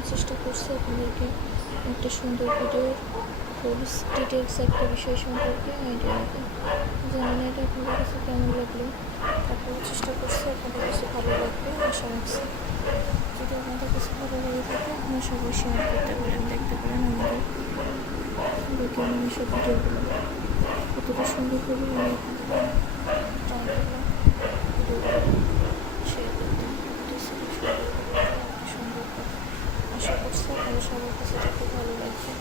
আমি চেষ্টা করছি আপনাদেরকে একটা সুন্দর ভিডিওর ফুল ডিটেলস একটা বিষয় সম্পর্কে আইডিয়া দিতে জানি এটা আপনাদের কাছে কেমন লাগল। তারপরে চেষ্টা করছি আপনাদের কাছে ভালো লাগবে, আশা রাখছি। যদি আপনাদের কাছে ভালো লেগে থাকে, আপনারা সবাই শেয়ার করতে পারেন, দেখতে পারেন আমাদের বৈজ্ঞানিক এসব ভিডিওগুলো কতটা সুন্দর করে আমি আপনাদের ট্রাই করলাম ভিডিওগুলো শেয়ার করতে সুন্দর করে আশা করছি আপনাদের সবার কাছে খুব ভালো লাগবে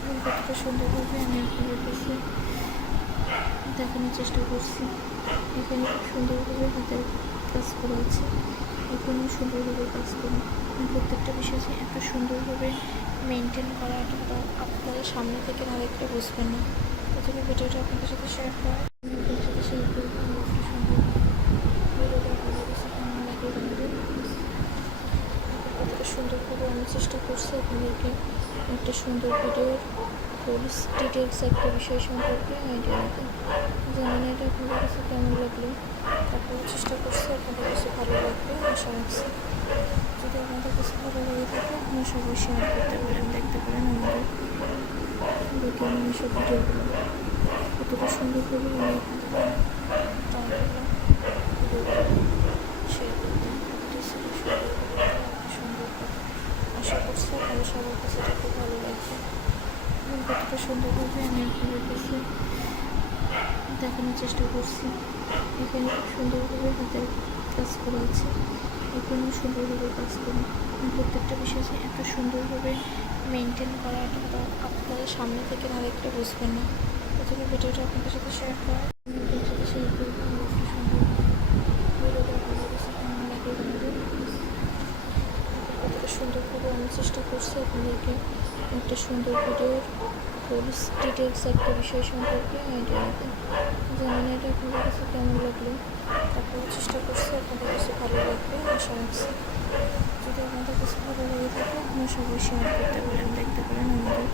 এবং কতটা সুন্দরভাবে আমি আপনাদের কাছে দেখানোর চেষ্টা করছি। এখানে খুব সুন্দরভাবে হাতের কাজ করা আছে। এখানেও সুন্দরভাবে কাজ করা। প্রত্যেকটা বিষয় এত সুন্দরভাবে মেনটেন করা এটা তো আপনাদের সামনে থেকে না দেখলে বুঝবেন না। প্রথমে ভিডিওটা আপনাদের সাথে শেয়ার করা আপনাদের সাথে শেয়ার করব আমি একটু সুন্দর ভিডিওটা আপনাদের কাছে কেমন লাগে জানাবেন কতটা সুন্দর করে আমি চেষ্টা আপনাদেরকে একটা সুন্দর ভিডিওর ফুল ডিটেলস একটা বিষয় সম্পর্কে আইডিয়া দিতে। জানি না এটা আপনাদের কাছে কেমন লাগল। তারপরে চেষ্টা করছি আপনাদের কাছে ভালো লাগবে, আশা রাখছি। যদি আপনাদের কাছে ভালো লাগে থাকে, আপনারা সবাই শেয়ার করতে পারেন, দেখতে পারেন আমাদের বৈজ্ঞানিক এসব ভিডিওগুলো কতটা সুন্দর করে আমি আপনাদের ট্রাই করলাম ভিডিওগুলো শেয়ার করতে রেসিপি সুন্দর করে করছি আপনাদের সবার কাছে এটা খুব ভালো লাগবে এবং কতটা সুন্দরভাবে আমি আপনাদের কাছে দেখানোর চেষ্টা করছি। এখানে খুব সুন্দরভাবে হাতের কাজ করা আছে। এখানেও সুন্দরভাবে কাজ করা। প্রত্যেকটা বিষয় এত সুন্দরভাবে মেনটেন করা এটা তো আপনাদের সামনে থেকে না দেখলে বুঝবেন না। প্রথমে ভিডিওটা আপনাদের সাথে শেয়ার করা। আপনাদের সাথে শেয়ার করব আমি একটু সুন্দর ভিডিওটা আপনাদের কাছে কেমন লাগে জানাবেন কতটা সুন্দর করে আমি চেষ্টা করছি আপনাদেরকে একটা সুন্দর ভিডিওর ডিটেলস একটা বিষয় সম্পর্কে আইডিয়া দিতে। জানি না এটা আপনাদের কাছে কেমন লাগল তারপরে চেষ্টা করছি আপনাদের কাছে ভালো লাগবে, আশা রাখছি। যদি আপনাদের কাছে ভালো লেগে থাকে, আপনারা সবাই শেয়ার করতে পারেন, দেখতে পারেন আমাদের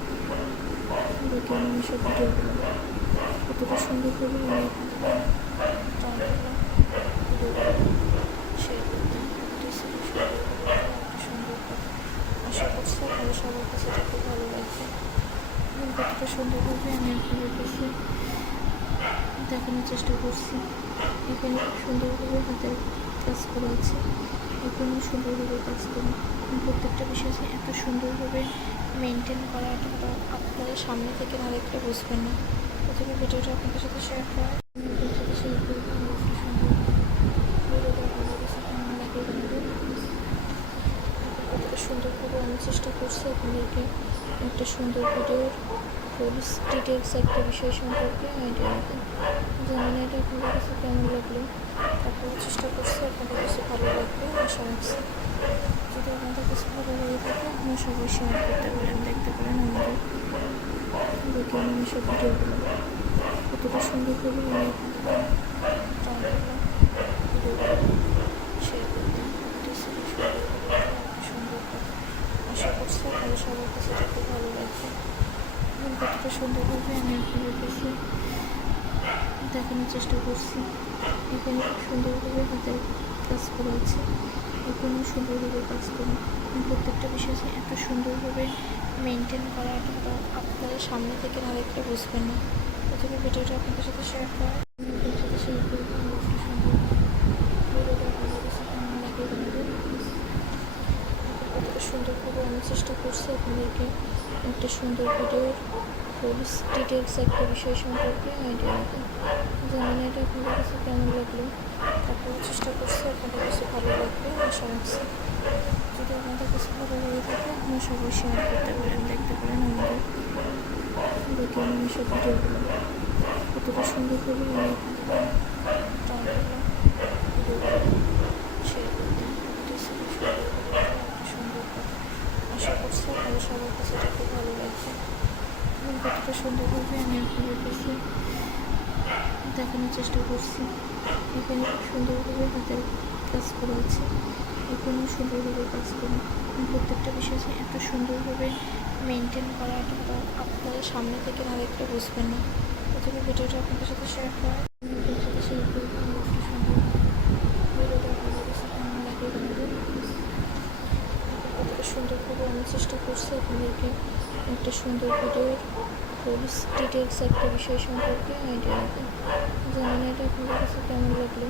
বৈজ্ঞানিক এসব ভিডিওগুলো কতটা সুন্দর করে আমি আপনাদের ট্রাই করলাম ভিডিওগুলো শেয়ার করতে রেসিপি সুন্দর করে আশা করছি আপনাদের সবার কাছে এটা খুব ভালো লাগবে এবং কতটা সুন্দরভাবে আমি আপনাদের কাছে দেখানোর চেষ্টা করছি। এখানে খুব সুন্দরভাবে হাতের কাজ করা আছে। এখানে সুন্দরভাবে কাজ করা। প্রত্যেকটা বিষয় এত সুন্দরভাবে মেনটেন করা এটা তো আপনাদের সামনে থেকে না দেখলে বুঝবেন না। প্রথমে ভিডিওটা আপনাদের সাথে শেয়ার করা। আপনাদের সাথে শেয়ার করব আমি একটু সুন্দর ভিডিওটা আপনাদের কাছে কেমন লাগে জানাবেন কতটা সুন্দর আমি চেষ্টা করছি আপনাদেরকে একটা সুন্দর ভিডিওর ডিটেলস একটা বিষয় সম্পর্কে আইডিয়া দিতে জানি না এটা আপনাদের কাছে কেমন লাগল। তারপরে চেষ্টা করছি আপনাদের কাছে ভালো লাগবে, আশা রাখছি। যদি আপনাদের কাছে ভালো লাগে থাকে, আপনারা সবাই শেয়ার করতে পারেন, দেখতে পারেন আমাদের বৈজ্ঞানিক এসব ভিডিওগুলো কতটা সুন্দর করে ট্রাই করলাম ভিডিওগুলো শেয়ার করতে রেসিপি সুন্দর করে আশা করছি সবার কাছে খুব ভালো লাগবে এবং কতটা সুন্দরভাবে আমি আপনাদের কাছে দেখানোর চেষ্টা করছি। এখানে খুব সুন্দরভাবে হাতের কাজ করা আছে। এখানেও সুন্দরভাবে কাজ করা। প্রত্যেকটা বিষয় যে এত সুন্দরভাবে মেনটেন করা এটা তো আপনাদের সামনে থেকে না দেখলে বুঝবেন না। প্রথমে ভিডিওটা আপনাদের সাথে শেয়ার করা। আপনাদের সাথে শেয়ার করব আমি একটু সুন্দর ভিডিওটা আপনাদের কাছে কেমন লাগে জানাবেন কতটা সুন্দর করে আমি চেষ্টা করছি আপনাদেরকে একটা সুন্দর ভিডিওর ফুল ডিটেলস একটা বিষয় সম্পর্কে আইডিয়া দিতে। জানি না এটা আপনাদের কাছে কেমন লাগল। তারপরে চেষ্টা করছি আপনাদের কাছে ভালো লাগবে, আশা রাখছি। যদি আপনাদের কাছে ভালো লাগে থাকে, আপনারা সবাই শেয়ার করতে পারেন, দেখতে পারেন আমাদের বৈজ্ঞানিক এসব ভিডিওগুলো। কতটা সুন্দর করে ভিডিওগুলো শেয়ার করতে রেসিপি সুন্দর করে আশা করছি আপনাদের সবার কাছে এটা খুব ভালো লাগছে এবং কতটা সুন্দরভাবে আমি আপনাদের কাছে দেখানোর চেষ্টা করছি এখানে খুব সুন্দরভাবে হাতের কাজ করা আছে এখানেও সুন্দরভাবে কাজ করা প্রত্যেকটা বিষয় এত সুন্দরভাবে মেনটেন করা এটা তো আপনাদের সামনে থেকে না দেখলে বুঝবেন না। প্রথমে ভিডিওটা আপনাদের সাথে শেয়ার করা আপনাদের সাথে শেয়ার করব আমি একটু সুন্দর ভিডিওটা আপনাদের কাছে কেমন লাগে জানাবেন কতটা সুন্দর করে করছি আপনাদেরকে একটা সুন্দর ভিডিওর ফুল ডিটেলস একটা বিষয় সম্পর্কে আইডিয়া দেবে জানি না এটা আপনাদের কাছে কেমন লাগল।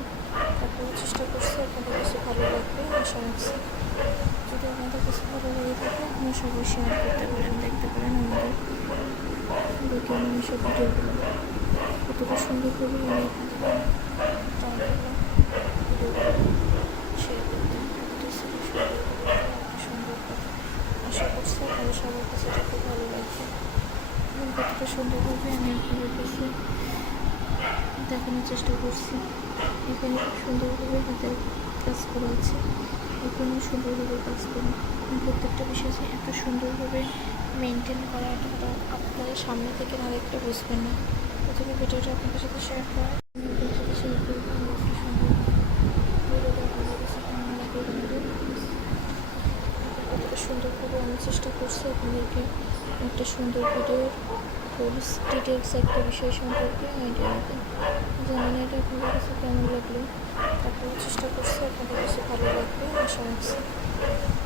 তারপরে চেষ্টা করছি আপনাদের কাছে ভালো লাগবে, আশা রাখছি। যদি আপনাদের কাছে ভালো লাগে থাকে আপনারা সবাই শেয়ার করতে পারেন, দেখতে পারেন আমাদের বিজ্ঞান এসব ভিডিওগুলো। কতটা সুন্দর করে আমি ভিডিওগুলো শেয়ার করতে পারতেছি সুন্দর করে সুন্দর করে আশা সবার কাছে এটা খুব ভালো লাগবে এবং কতটা সুন্দরভাবে আমি আপনাদের কাছে দেখানোর চেষ্টা করছি। এখানে খুব সুন্দরভাবে হাতের কাজ করা আছে। এখানেও সুন্দরভাবে কাজ করা। প্রত্যেকটা বিষয়কে এত সুন্দরভাবে মেনটেন করা, এটা তো আপনাদের সামনে থেকে না দেখলে বুঝবেন না। প্রথমে ভিডিওটা আপনাদের সাথে শেয়ার করা আপনাদের সাথে শেয়ার করব আমি একটা সুন্দর ভিডিওটা আপনাদের কাছে কেমন লাগে জানাবেন কতটা সুন্দর করে আমি চেষ্টা করছি আপনাদেরকে একটা সুন্দর ভিডিওর ফুল ডিটেলস একটা বিষয় সম্পর্কে আইডিয়া দেবে জানি এটা আপনাদের কাছে কেমন লাগল। তারপরে চেষ্টা করছি আপনাদের কাছে ভালো লাগবে, আশা রাখছি।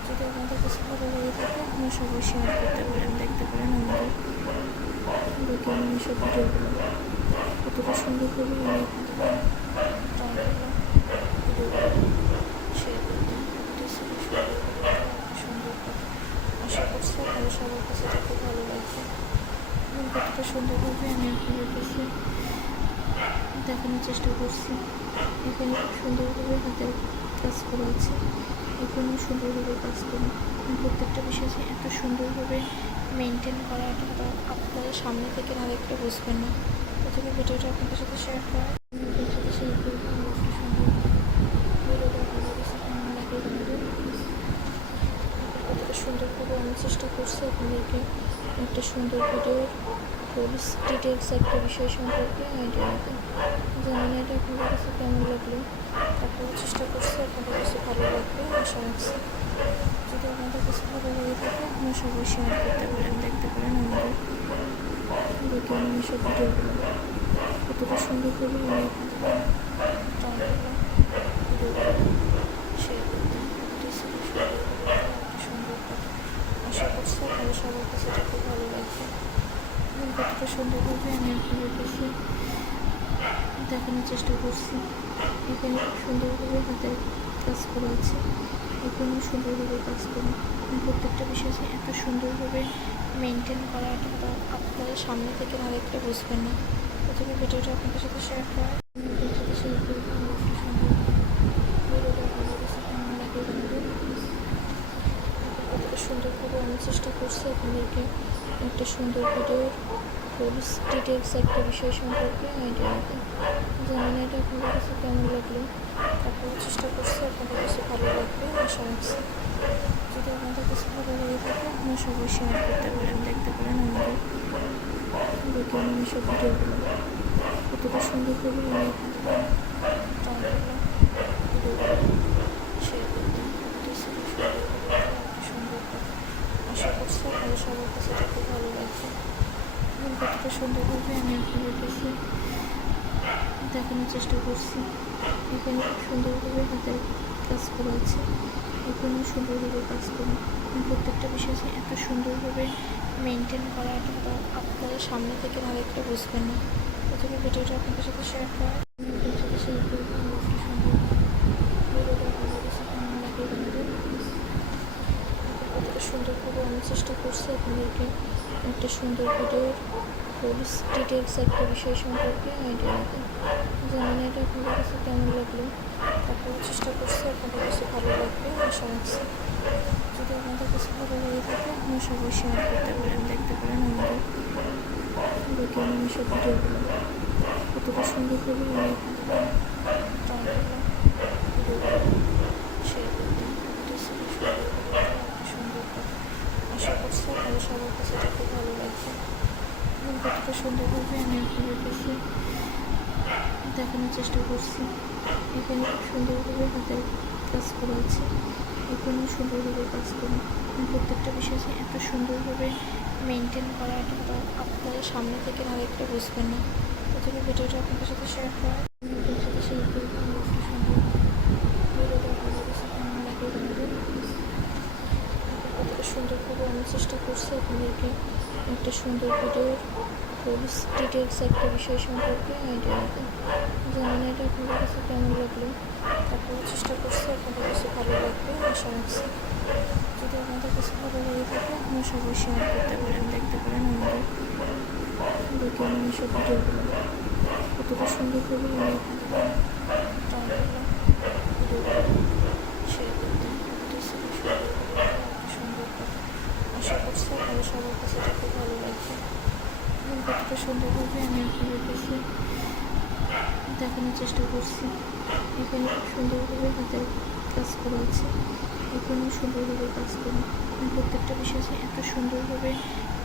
যদি আপনাদের কাছে ভালো লেগে থাকে, আপনারা সবাই শেয়ার করতে পারেন, দেখতে পারেন আমাদের বিজ্ঞান এসব ভিডিওগুলো কতটা সুন্দর করে আমি আপনাদের তারগুলো ভিডিওগুলো শেয়ার করতে পারতেছি সুন্দর করে সুন্দর করে আপনাদের সবার কাছে খুব ভালো লাগবে এবং কতটা সুন্দরভাবে আমি আপনাদের কাছে দেখানোর চেষ্টা করছি। এখানে খুব সুন্দরভাবে হাতের কাজ করা আছে। এখানেও সুন্দরভাবে কাজ করা। প্রত্যেকটা বিষয়কে এত সুন্দরভাবে মেনটেন করা এটা তো আপনাদের সামনে থেকে না দেখলে বুঝবেন না। প্রথমে ভিডিওটা আপনাদের সাথে শেয়ার করা। সাথে শেয়ার করব আমি একটা সুন্দর ভিডিওটা আপনাদের কাছে কেমন লাগে জানাবেন কতটা সুন্দর করে আমি চেষ্টা করছি আপনাদেরকে একটা সুন্দর ভিডিওর ফুল ডিটেলস একটা বিষয় সম্পর্কে আইডিয়া দেবে জানি না এটা আপনাদের কাছে কেমন লাগল। তারপরে চেষ্টা করছি আপনাদের কাছে ভালো লাগবে, আশা রাখছি। যদি আপনাদের কাছে ভালো লেগে থাকে, আপনারা সবাই শেয়ার করতে পারেন, দেখতে পারেন আমাদের বিজ্ঞান এসব ভিডিওগুলো কতটা সুন্দর করে আপনাদের তারগুলো ভিডিওগুলো শেয়ার করতে পারতেছি সুন্দর করে সুন্দর করে আশা করছি আপনাদের সবার কাছে এটা খুব ভালো লাগবে এবং কতটা সুন্দরভাবে আমি আপনাদের কাছে দেখানোর চেষ্টা করছি এখানে খুব সুন্দরভাবে হাতের কাজ করা আছে। এখানে সুন্দরভাবে কাজ করা। এবং প্রত্যেকটা বিষয়কে এত সুন্দরভাবে মেনটেন করা এটা তো আপনাদের সামনে থেকে ভালো দেখলে বুঝবেন না। প্রথমে ভিডিওটা আপনাদের সাথে শেয়ার করা সাথে আমি একটা চেষ্টা করছি আপনাদেরকে একটা সুন্দর ভিডিওর ফুল ডিটেলস একটা বিষয় সম্পর্কে আইডিয়া দেবে জানি না এটা আপনাদের কাছে কেমন লাগল। তারপরে চেষ্টা করছি আপনাদের কাছে ভালো লাগবে, আশা রাখছি। যদি আপনাদের কাছে ভালো লেগে থাকে, আপনারা সবাই শেয়ার করতে পারেন, দেখতে পারেন আমাদের বিজ্ঞান এসব ভিডিওগুলো কতটা সুন্দর করে শেয়ার করতে আশা করছি সবার কাছে খুব ভালো লাগবে। এবং কতটা সুন্দরভাবে আমি আপনাদের কাছে দেখানোর চেষ্টা করছি। এখানে খুব সুন্দরভাবে হাতের কাজ করা আছে, এখানেও সুন্দরভাবে কাজ করা। প্রত্যেকটা বিষয়কে এত সুন্দরভাবে মেনটেন করা এটা তো আপনাদের সামনে থেকে না দেখলে বুঝবেন না। প্রথমে ভিডিওটা আপনাদের সাথে শেয়ার করা শেয়ার করব একটা সুন্দর সুন্দর করে আমি চেষ্টা করছি আপনাদেরকে একটা সুন্দর ভিডিওর ফুল ডিটেলস একটা বিষয় সম্পর্কে আইডিয়া দেবে জানি এটা আপনাদের কাছে কেমন লাগল। তারপরে চেষ্টা করছি আপনাদের কাছে ভালো লাগবে, আশা রাখছি। যদি আপনাদের কাছে ভালো লেগে থাকে, আপনারা সবাই শেয়ার করতে পারেন, দেখতে পারেন আমাদের বিজ্ঞান এসব ভিডিওগুলো কতটা সুন্দর করে আমি আপনাদের শেয়ার করতে পারতেছি সুন্দর করে সুন্দর করে আশা করছি আপনাদের সবার কাছে এটা খুব ভালো লাগবে এবং কতটা সুন্দরভাবে আমি আপনাদের কাছে দেখানোর চেষ্টা করছি। এখানে খুব সুন্দরভাবে হাতের কাজ করা আছে। সুন্দরভাবে কাজ করা। প্রত্যেকটা বিষয়কে এত সুন্দরভাবে মেনটেন করা, এটা তো আপনাদের সামনে থেকে না দেখলে বুঝবেন না। প্রথমে ভিডিওটা আপনাদের সাথে শেয়ার করা আপনাদের সাথে শেয়ার করব আমি একটা সুন্দর ভিডিওটা আপনাদের কাছে কেমন লাগে জানাবেন কতটা সুন্দর করে আমি চেষ্টা করছি আপনাদেরকে একটা সুন্দর ভিডিওর ডিটেলস একটা বিষয় সম্পর্কে আইডিয়া দিতে। জানি না এটা আপনাদের কাছে কেমন লাগল। তারপরে চেষ্টা করছি আপনাদের কাছে ভালো লাগবে, আশা রাখছি। যদি আপনাদের কাছে ভালো লেগে থাকে, আপনারা সবাই শেয়ার করতে পারেন, দেখতে পারেন আমাদের বৈজ্ঞানিক এইসব ভিডিওগুলো কতটা সুন্দর করে আমি আপনাদের ভিডিওগুলো শেয়ার করতে পারতেছি সুন্দর করে করছি আপনাদের সবার কাছে এটা খুব ভালো লাগবে এবং কতটা সুন্দরভাবে আমি আপনাদের কাছে দেখানোর চেষ্টা করছি। এখানে খুব সুন্দরভাবে হাতের কাজ করা আছে, এখানেও সুন্দরভাবে কাজ করা। প্রত্যেকটা বিষয় এত সুন্দরভাবে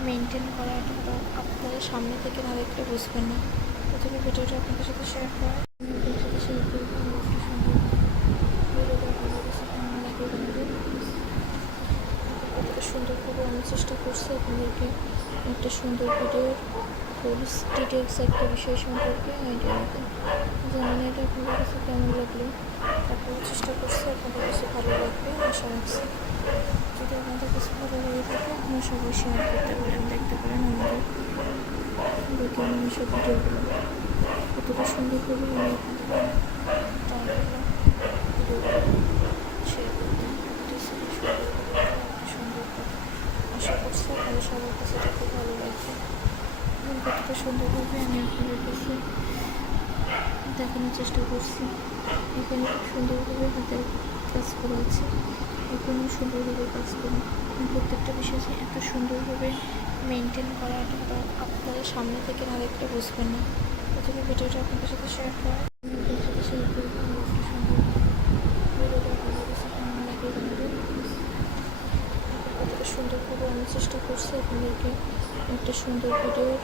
মেনটেন করা, এটা আপনারা সামনে থেকে না দেখলে বুঝবেন না। প্রথমে ভিডিওটা আপনাদের সাথে শেয়ার করা আপনাদের সাথে শেয়ার করব আমার একটা সুন্দর ভিডিওটা আপনাদের কাছে কেমন লাগবে জানাবেন কতটা সুন্দর করে আমি চেষ্টা আপনাদেরকে একটা সুন্দর ভিডিওর ডিটেলস একটা বিষয় সম্পর্কে আইডিয়া দিতে জানি না এটা আপনাদের কাছে কেমন লাগল, তারপরে চেষ্টা করছি আপনাদের কাছে ভালো লাগবে, আশা রাখছি। যদি আপনাদের কাছে ভালো লেগে থাকে, আপনারা সবাই শেয়ার করতে পারেন, দেখতে পারেন আমাদের বৈজ্ঞানিক এইসব ভিডিওগুলো। কতটা সুন্দর করে আমি আপনাদের ভিডিওগুলো শেয়ার করতে পারতেছি সুন্দর করে আশা করছি সবার কাছে খুব ভালো লাগবে কতটা সুন্দরভাবে আমি আপনাদের কাছে দেখানোর চেষ্টা করছি। এখানে খুব সুন্দরভাবে হাতের কাজ করা আছে। এখানেও সুন্দরভাবে কাজ করা। প্রত্যেকটা বিষয় যে এত সুন্দরভাবে মেনটেন করা, এটা তো সামনে থেকে না দেখলে বুঝবেন না। প্রথমে ভিডিওটা আপনাদের সাথে শেয়ার করা। আপনাদের সাথে শেয়ার করব আমার একটা সুন্দর ভিডিওটা আপনাদের কাছে কেমন লাগে জানাবেন কতটা সুন্দর করে আমি চেষ্টা করছি আপনাদেরকে একটা সুন্দর ভিডিওর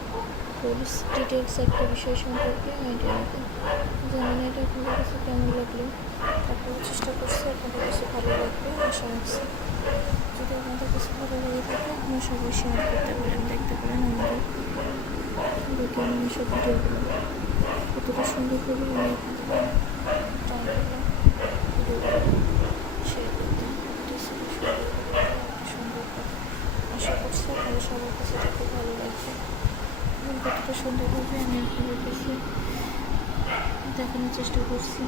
পুলিশ ডিটেলস একটা বিষয় সম্পর্কে আইডিয়া দিতে। জানি না এটা আপনাদের কাছে কেমন লাগল। তারপরে চেষ্টা করছি আপনাদের কাছে ভালো লাগবে, আশা রাখছি। যদি আপনাদের কাছে ভালো লাগে থাকে, আপনারা সবাই শেয়ার করতে পারেন, দেখতে পারেন আমাদের বৈজ্ঞানিক এইসব ভিডিওগুলো কতটা সুন্দর করে আপনাদের ভিডিওগুলো শেয়ার করতে পারতেছি সুন্দর করে আশা করছি আপনাদের সবার কাছে এটা খুব ভালো লাগবে এবং কতটা সুন্দরভাবে আমি আপনাদের কাছে দেখানোর চেষ্টা করছি।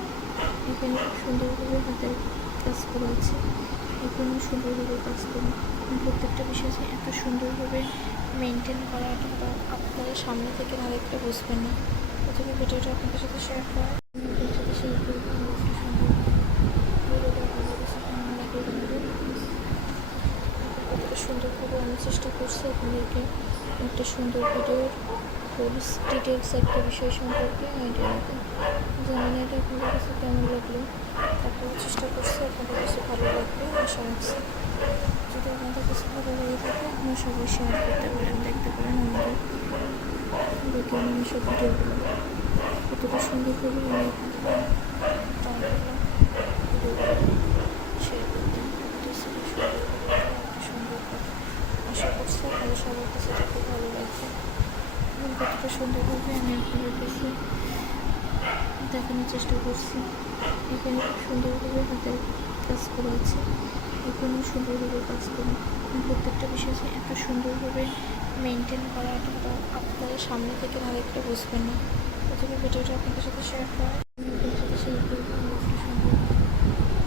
এখানে সুন্দরভাবে হাতের কাজ করা আছে। এখানে সুন্দরভাবে কাজ করা প্রত্যেকটা বিষয় যে এত সুন্দরভাবে মেনটেন করা আপনারা সামনে থেকে না একটা বুঝবেন না। প্রথমে ভিডিওটা আপনাদের সাথে শেয়ার করা আপনাদের সাথে শেয়ার করব আমার একটা সুন্দর ভিডিওটা আপনাদের কাছে কেমন লাগে জানাবেন করে আমি চেষ্টা করছি। আপনাদেরকে একটা সুন্দর ভিডিওর ডিটেলস একটা বিষয় সম্পর্কে আইডিয়া দিতে জানি না এটা আপনাদের কাছে কেমন লাগল। তারপরে চেষ্টা করছি, আপনাদের কাছে ভালো লাগবে, আশা রাখছি। যদি আপনাদের কাছে ভালো লেগে থাকে, আপনারা সবাই শেয়ার করতে পারেন, দেখতে পারেন আমাদের বৈজ্ঞানিক এইসব ভিডিওগুলো কতটা সুন্দর করে আমি আপনাদের ভিডিওগুলো শেয়ার করতে পারতেছি সুন্দর করে আশা করছি আপনাদের সবার কাছে খুব ভালো এবং কতটা সুন্দরভাবে আমি আপনাদের কাছে দেখানোর চেষ্টা করছি। এখানে খুব সুন্দরভাবে হাতের কাজ করা আছে। এখানেও সুন্দরভাবে কাজ করা। প্রত্যেকটা বিষয় যে এত সুন্দরভাবে মেনটেন করা এটা তো আপনাদের সামনে থেকে না দেখলে বুঝবেন না। প্রথমে ভিডিওটা আপনাদের সাথে শেয়ার করা। সাথে শেয়ার করব আমার একটা সুন্দর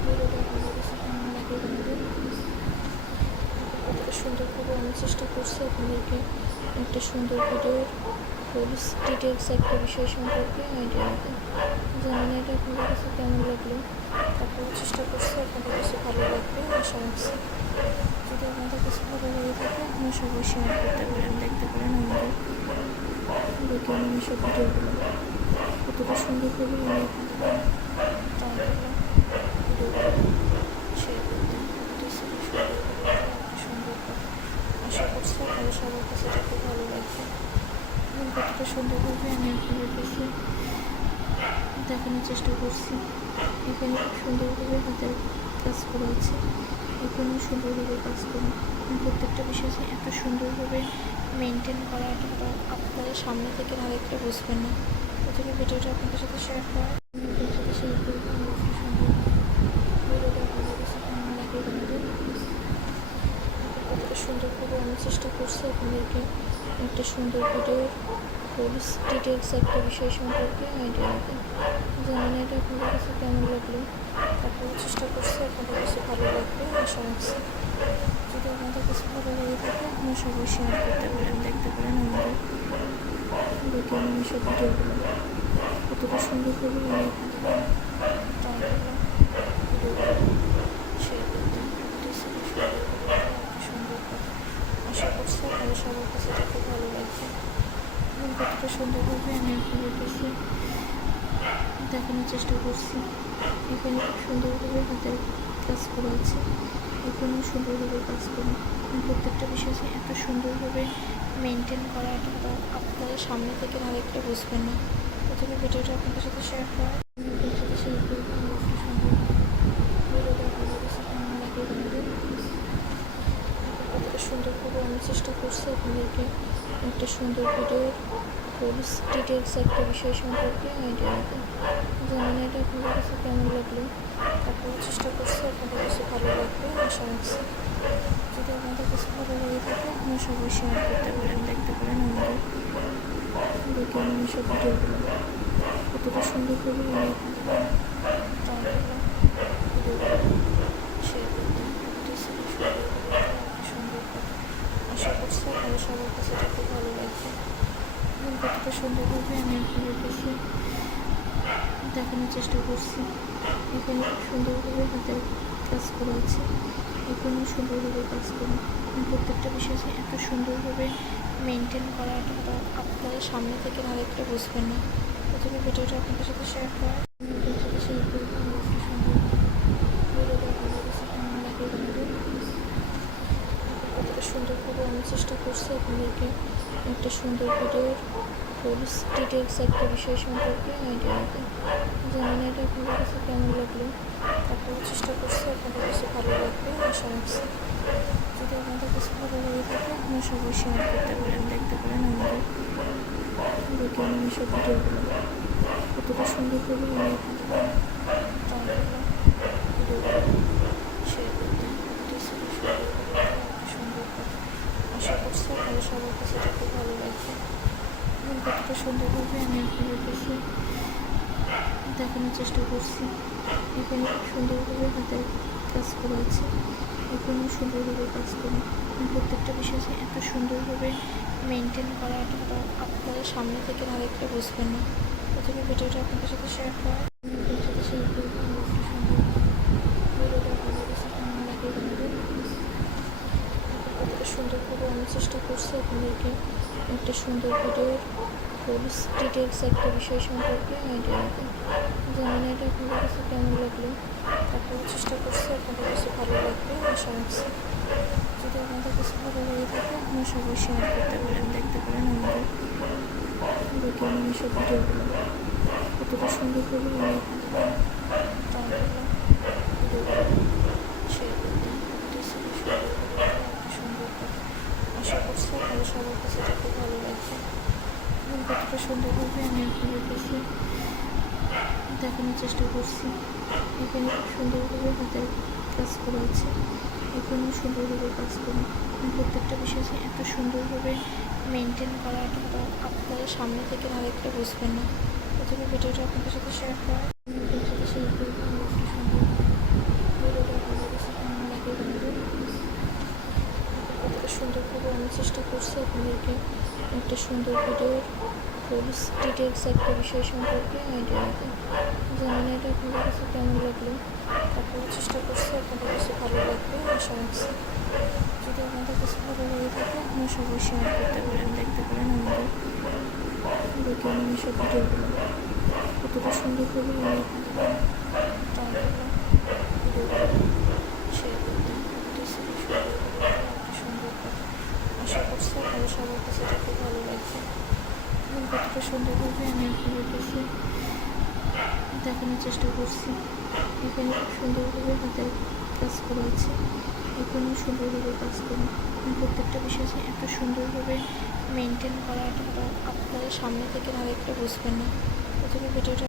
ভিডিওটা আপনাদের কাছে কেমন লাগে জানাবেন কতটা সুন্দর করে আমি চেষ্টা করছি আপনাদেরকে একটা সুন্দর ভিডিওর ডিটেলস একটা বিষয় সম্পর্কে আইডিয়া জানি না এটা আপনাদের কাছে কেমন লাগল। তারপরে চেষ্টা করছি, আপনাদের কাছে ভালো লাগবে, আশা রাখছি। যদি আপনাদের কাছে ভালো লেগে থাকে, আপনারা সবাই শেয়ার করতে পারেন, দেখতে পারেন আমাদের বৈজ্ঞানিক এইসব ভিডিওগুলো কতটা সুন্দর করে আমি আপনাদের ভিডিওগুলো শেয়ার করতে পারতেছি সুন্দর করে আশা করছি আপনাদের সবার কাছে এটা ভালো লাগবে। এবং কতটা সুন্দরভাবে আমি আপনাদের কাছে দেখানোর চেষ্টা করছি। এখানে খুব সুন্দরভাবে হাতের কাজ করা আছে। এখানেও সুন্দরভাবে কাজ করা। প্রত্যেকটা বিষয় এত সুন্দরভাবে মেনটেন করা, এটা আপনাদের সামনে থেকে না দেখলে বুঝবেন না। প্রথমে ভিডিওটা আপনাদের সাথে শেয়ার করা আপনাদের সাথে শেয়ার করব আমার একটা সুন্দর ভিডিওটা আপনাদের কাছে কেমন লাগে জানাবেন কতটা সুন্দর করে চেষ্টা করছি আপনাদেরকে একটা সুন্দর ভিডিও ডিটেলস একটা বিষয় সম্পর্কে আইডিয়া দিতে। জানি এটা আপনাদের কাছে কেমন লাগল। তারপরে চেষ্টা করছি আপনাদের কাছে ভালো লাগবে, আশা রাখছি। যদি আপনাদের কাছে ভালো লেগে থাকে, আপনারা সবাই শেয়ার করতে পারেন, দেখতে পারেন আমাদের বিজ্ঞান এইসব ভিডিওগুলো কতটা সুন্দর করে করলাম ভিডিওগুলো শেয়ার করতে প্লিজ সুন্দর করে আশা করছি সবার কাছে দেখতে ভালো লাগছে এবং কতটা সুন্দরভাবে আমি আপনাদের কাছে দেখানোর চেষ্টা করছি। এখানে খুব সুন্দরভাবে হাতের কাজ করা আছে। এখানেও সুন্দরভাবে কাজ করা। প্রত্যেকটা বিষয়কে এত সুন্দরভাবে মেনটেন করা এটা তো আপনাদের সামনে থেকে না দেখলে বুঝবেন না। প্রথমে ভিডিওটা আপনাদের সাথে শেয়ার করা আপনাদের সাথে শেয়ার করব আমার একটু সুন্দর ভিডিওটা আপনাদের কাছে কেমন লাগে জানাবেন কতটা সুন্দর করে আমি করছি আপনাদেরকে একটা সুন্দর ভিডিও ফুল ডিটেলস একটা বিষয় সম্পর্কে আইডিয়া দিতে জানি এটা আপনাদের কাছে কেমন লাগল। তারপরে চেষ্টা করছি আপনাদের কাছে ভালো লাগবে, আশা রাখছি। যদি আপনাদের কাছে ভালো লেগে থাকে, আপনারা সবাই শেয়ার করতে পারেন, দেখতে পারেন আমাদের বিজ্ঞান এইসব ভিডিওগুলো। কতটা সুন্দর করে আমি আপনাদের ভিডিওগুলো শেয়ার করতে প্লিজ সুন্দর করে আশা করছি আপনাদের সবার কাছে দেখতে ভালো এবং কতটা সুন্দরভাবে আমি কাছে দেখানোর চেষ্টা করছি। এখানে খুব সুন্দরভাবে হাতের কাজ করা আছে। এখানেও সুন্দরভাবে কাজ করা প্রত্যেকটা বিষয়কে এত সুন্দরভাবে মেনটেন করা এটা তো আপনাদের সামনে থেকে না দেখলে বুঝবেন না। প্রথমে ভিডিওটা আপনাদের সাথে শেয়ার করা। শেয়ার করব আমার একটু সুন্দর ভিডিওটা আপনাদের কাছে কেমন লাগে জানাবেন কতটা সুন্দর করে আমি চেষ্টা করছি আপনাদেরকে একটা সুন্দর ভিডিও ফুল ডিটেলস একটা বিষয় সম্পর্কে আইডিয়া দিতে জানি না এটা আপনাদের কাছে কেমন লাগল তারপরে চেষ্টা করছি আপনাদের কাছে ভালো লাগবে আশা রাখছি যদি আপনাদের কাছে ভালো লাগে থাকে আপনারা সবাই শেয়ার করতে পারেন দেখতে পারেন আমাদের বিজ্ঞান এইসব ভিডিওগুলো কতটা সুন্দর করে আমি আপনাদের ভিডিওগুলো শেয়ার করতে সুন্দর আশা করছি আপনাদের সবার কাছে দেখতে ভালো লাগবে এবং কতটা সুন্দরভাবে আমি আপনাদের কাছে দেখানোর চেষ্টা করছি। এখানে খুব সুন্দরভাবে হাতের কাজ করা আছে। এখানেও সুন্দরভাবে কাজ করা। প্রত্যেকটা বিষয়কে এত সুন্দরভাবে মেনটেন করা এটা তো আপনাদের সামনে থেকে না দেখলে বুঝবেন না। প্রথমে ভিডিওটা আপনাদের সাথে শেয়ার করা আপনাদের সাথে শেয়ার করব আমার একটু সুন্দর ভিডিওটা আপনাদের কাছে কেমন লাগে জানাবেন কতটা সুন্দর করে আমি চেষ্টা করছি আপনাদেরকে একটা সুন্দর ভিডিও ফুল ডিটেলস একটা বিষয় সম্পর্কে আইডিয়া দিতে। জানি না এটা আপনাদের কাছে কেমন লাগল। তারপরে চেষ্টা করছি আপনাদের কাছে ভালো লাগবে, আশা রাখছি। যদি আপনাদের কাছে ভালো লেগে থাকে, আপনারা সবাই শেয়ার করতে পারেন, দেখতে পারেন আমাদের বিজ্ঞান এইসব ভিডিওগুলো কতটা সুন্দর করে আমি আপনাদের ট্রাই করলাম ভিডিওগুলো শেয়ার করতে প্লিজ সুন্দর করে আপনাদের সবার কাছে দেখতে ভালো লাগছে এবং কতটা সুন্দরভাবে আমি আপনাদের কাছে দেখানোর চেষ্টা করছি এখানে খুব সুন্দরভাবে হাতের কাজ করা আছে এখানেও সুন্দরভাবে কাজ করা প্রত্যেকটা বিষয়কে এত সুন্দরভাবে মেনটেন করা এটা আপনারা সামনে থেকে না দেখলে বুঝবেন না। প্রথমে ভিডিওটা আপনাদের সাথে শেয়ার করা আপনাদের সাথে শেয়ার করব আমার একটু সুন্দর ভিডিওটা আপনাদের কাছে কেমন লাগে জানাবেন কতটা সুন্দর করে আমি চেষ্টা করছি আপনাদেরকে একটা সুন্দর ভিডিওর ফুল ডিটেলস একটা বিষয় সম্পর্কে আইডিয়া জানি না এটা আপনাদের কাছে কেমন লাগল। তারপরে চেষ্টা করছি আপনাদের কাছে ভালো লাগবে, আশা রাখছি। যদি আপনাদের কাছে ভালো লেগে থাকে, আপনারা সবাই শেয়ার করতে পারেন, দেখতে পারেন আমাদের বিজ্ঞান এইসব ভিডিওগুলো কতটা সুন্দর করে আমি আপনাদের ভিডিওগুলো শেয়ার করতে প্লিজ সুন্দর করে আশা করছি সবার কাছে দেখতে ভালো লাগছে। এবং কতটা সুন্দরভাবে আমি আপনাদের কাছে দেখানোর চেষ্টা করছি। এখানে খুব সুন্দরভাবে হাতের কাজ করা আছে। এখানেও সুন্দরভাবে কাজ করা। প্রত্যেকটা বিষয়কে এত সুন্দরভাবে মেনটেন করা এটা তো আপনাদের সামনে থেকে না দেখলে বুঝবেন না। প্রথমে ভিডিওটা